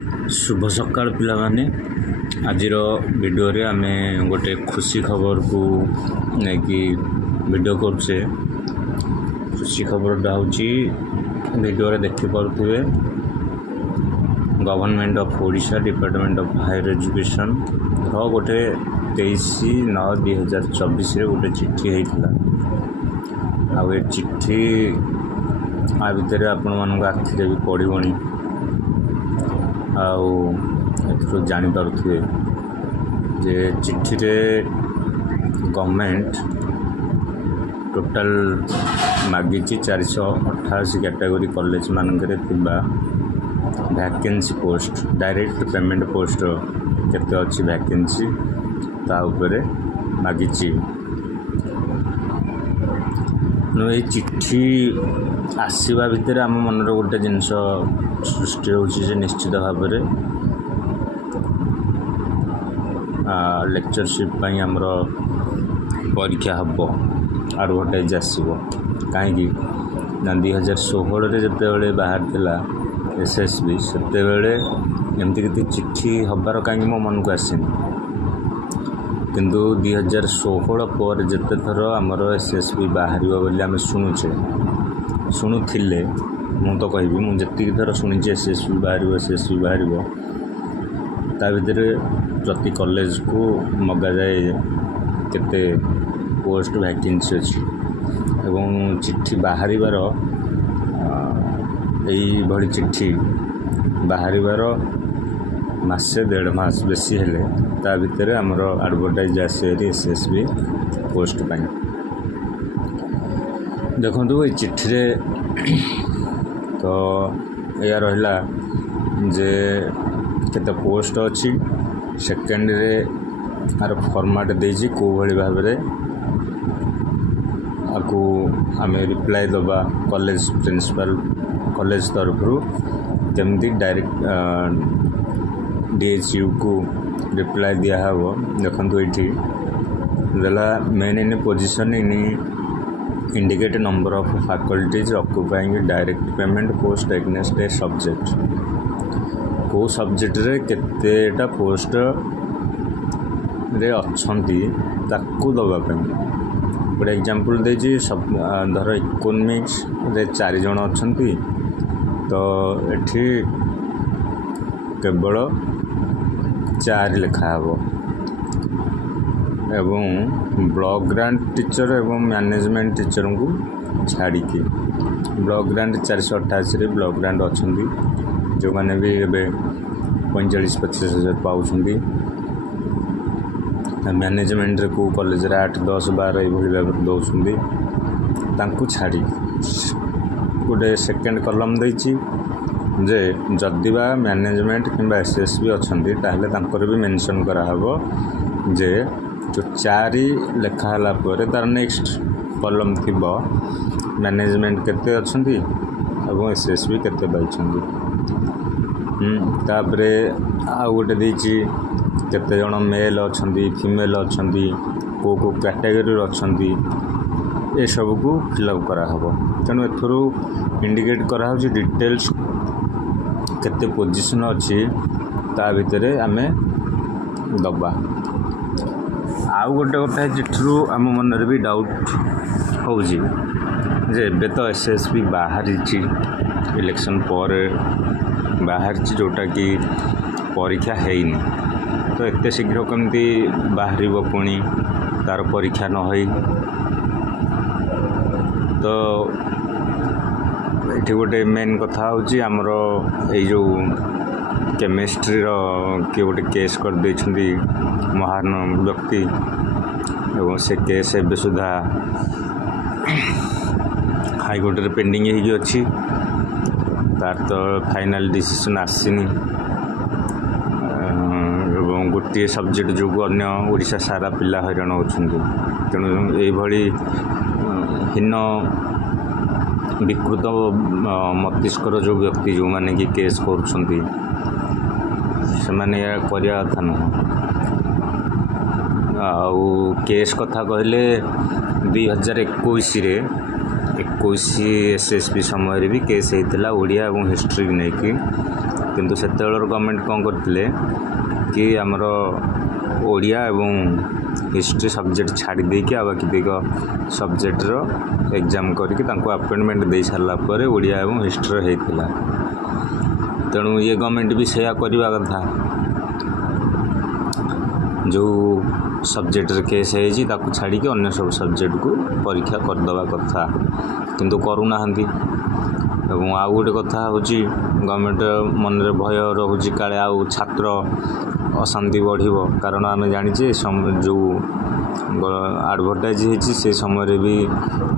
शुभ सकाळ पिलामाने आजिर वीडियो रे आमे गोटे खुशी खबर को नेकी वीडियो करछे। खुशी खबरटा होची वीडियो रे देखि पारुथिबे government of Odisha department of higher education रो गोटे 23/9/2024 रे गोटे चिट्ठी हेइतला। आ ए चिट्ठी आ भितर आपण मानक आखिरे भी पड़िबनी आउ जानीपे जे चिट्ठी रे गवर्नमेंट टोटाल मागी 488 कैटेगरी कॉलेज मानकरे थिबा vacancy post direct payment post केते अछि वैकेंसी ता ऊपर मागी नो ए चिट्ठी आसवा भितर आम मन गोटे जिनस सृष्टि होची निश्चित भाव में लेक्चरशिप आमर परीक्षा हम एडवर्टाइज आसो कहीं 2016 जिते बाहर थिला एसएसबी सेते एमती किसी चिट्ठी हबार कहीं मो मन को आसनी किंतु 2016 पर जिते थर आमर एसएसबी बाहर बोली आम शुणुले मु तो कहि मुझे थर शुणी एसएसबी बाहर ता भीतर प्रति कॉलेज को मगा जाए केते पोस्ट वैकेंसी अच्छी एवं चिट्ठी बाहर यही चिट्ठी बाहर मासे 1.5 मास बेसी हेले ता भीतर आमर एडवर्टाइज आसे एसएसबी पोस्ट पाई देखो ये चिट्ठी रे तो या रहा जे केते पोस्ट अच्छी सेकेंड रे आर फॉर्मेट देजी को भली भाव रे आकु आमे रिप्लाई दबा कॉलेज प्रिंसिपल कॉलेज तरफ केमती डायरेक्ट डीएचयू को रिप्लाई दिया हबो देखंतु एठी देला main in position in indicate number of faculties occupying direct payment post against a subject को सब्जेक्ट रे केतेटा पोस्ट रे अच्छंती ताकू दबा पे गोटे एग्जांपल देजी सब धर इकोनॉमिक्स रे 4 जण अच्छंती तो एठी केवल 4 लिखा हबो एवं ब्लॉक ग्रांट टीचर एवं मैनेजमेंट टीचर को छाड़ी के ब्लॉक ग्रांट 488 रे ब्लॉक ग्रांट अच्छी जो मैंने भी एबे 45-25 हजार पाउछंती मैनेजमेंट रे को कॉलेज रे 8 10 12 भाव दौरान तांकु छाड़ी गोटे सेकेंड कलम देछि जे जदिबा मैनेजमेंट किंबा एसएसबी अच्छी ताहले तांकर भी मेंशन करा हबो जे जो 4 लेखाला पर तार नेक्स्ट कॉलम थी मैनेजमेंट केते अच्छंती एवं एसएसबी केते पाइछंती तापरे आ गोटे देछि केते जण मेल अच्छंती फीमेल अच्छंती को कैटेगरी अच्छंती ए सब को फिलअप करा हबो तेणु एथरो इंडिकेट करा हो डिटेल्स केते पोजीशन अच्छी ता भितरे आमे दबा आउ गोटे चिट्ठी आम मन भी डाउट हो जे तो एसएसबी बाहर इलेक्शन पर बाहर जोटा कि परीक्षा है तो एत शीघ्र कमती बाहर पुणी तार परीक्षा न हो तो ये गोटे मेन कथा हूँ आमर यो केमिस्ट्री किए गोटे केस कर देछंती महान व्यक्ति एवं से केस एवं सुधा हाईकोर्ट रे पेंडिंग हो अच्छी तार तो फाइनल डिसीजन आसीनी एवं गोटे सब्जेक्ट जो अन्य ओडिशा सारा पिला हैरान होछंती तेणु ये हीन विकृत मस्तिष्कर जो व्यक्ति जो माने कि केस करुछंती से माने करिया कथा नुह आउ केस कथा कहले 2021 रे 21 एसएसबी समय भी केस होता ओडिया और हिस्ट्री नहीं कि କିନ୍ତୁ ସେତେବେଳର ଗଭର୍ଣ୍ଣମେଣ୍ଟ କ'ଣ କରିଥିଲେ कि आमर ओडिया एवं हिस्ट्री सब्जेक्ट छाड़ी देकी आ बाकी दिग सब्जेक्टर एग्जाम करके अपॉइंटमेंट दे सारा पर ओडिया एवं हिस्ट्री होता तेणु ये गवर्नमेंट भी सेया करवा कथा जो सब्जेक्ट केस है छाड़ी अन्य सब सब्जेक्ट को परीक्षा करदे कथा किंतु करूना एवं आउ गोटे कथा हूँ गवर्नमेंट मन भय रोचे काले आउ छात्र अशांति बढ़ कारण आम जाचे जो एडवर्टाइज होती से समय भी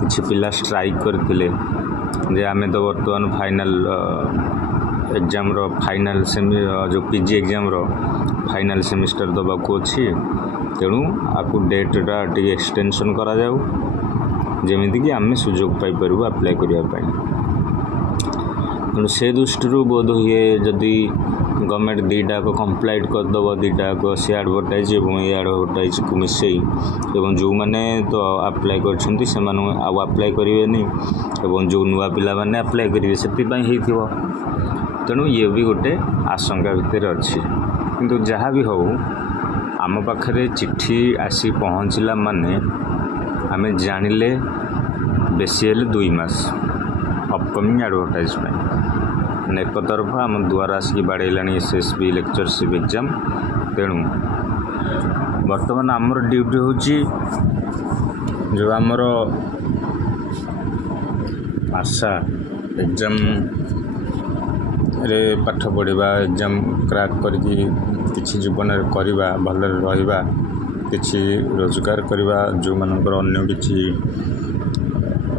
किसी पिला स्ट्राइक करते जे आम तो बर्तमान फाइनल एग्जाम फाइनल जो पीजी एग्जाम फाइनल सेमिस्टर दबाक अच्छी तेणु आपको डेटा टी एक्सटेंशन करा जाऊ जमीती कि आम सुजोग पाइपर अप्लाई करने तेणु से दृष्टि बोध हुए जदि गवर्नमेंट दीटा को कम्प्लाइट करदेव दीटा को सी एडवर्टाइज और ये एडवर्टाइज को मिसई एवं जो मैंने तो अप्लाई कर अप्लाई करेंगे और जो नुआ पिला माने अप्लाई करेंगे से तेणु ये भी गोटे आशंका भितर अच्छी किंतु जहाँ भी हो आम पाखे चिट्ठी आसी पहुँचला माने आम जानिले बेसी हेले 2 मास अपकमिंग एडवर्टाइजमेंट एक तरफ आम द्वारा आसिक बाड़ेला एसएसबी लेक्चरशिप एग्जाम तेणु बर्तमान आमर ड्यूटी हूँ जो आमर आशा एग्जाम रे पाठ पढ़ा एग्जाम क्रैक करके किसी जीवन में करवा भल रहा किसी रोजगार करवा जो मानकर अन्य किसी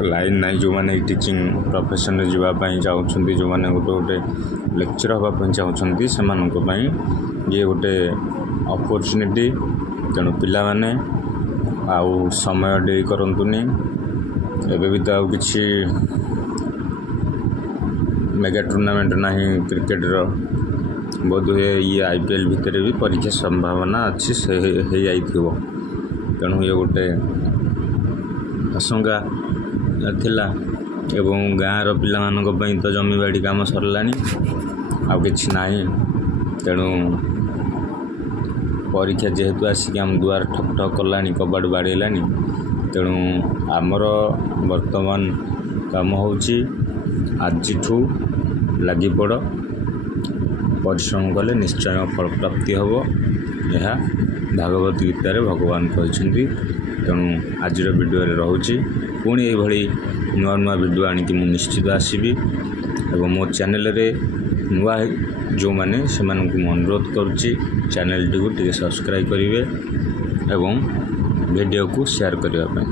लाइन ना जो मैंने टीचिंग प्रोफेशन में जावाई चाहते जो मैंने गोटे गोटे लेक्चर हाँपाई चाहते से ये गोटे अपॉर्चुनिटी तेणु पिला माने आउ समय डे करंतुनी एबे भी तो किसी मेगा टूर्नामेंट ना क्रिकेट बोध हुए ये आईपीएल भितर भी परीक्षा संभावना अच्छी से तेणु ये गोटे आशंका थिला एवं गाँव पिला तो जमी बाड़ी काम सरलानी आ किछि नाही तेणु परीक्षा जेहेतु आसिक आम द्वार ठक ठक कलानी कबाड़ बाड़ेलानी तेणु आमर वर्तमान काम होउची आजिठू लगी पड़ परिश्रम कले निश्चय फल प्राप्ति हम यह भागवत गीतार भगवान कहते तेणु आज वीडियो रोचे पुणी ये नुआ नुआ वीडियो आणिकी मु निश्चित आसबि एवं मो चैनल रे नुआ जो माने से अनुरोध करुच्ची चैनल टी सब्सक्राइब करेंगे एवं वीडियो को शेयर करने।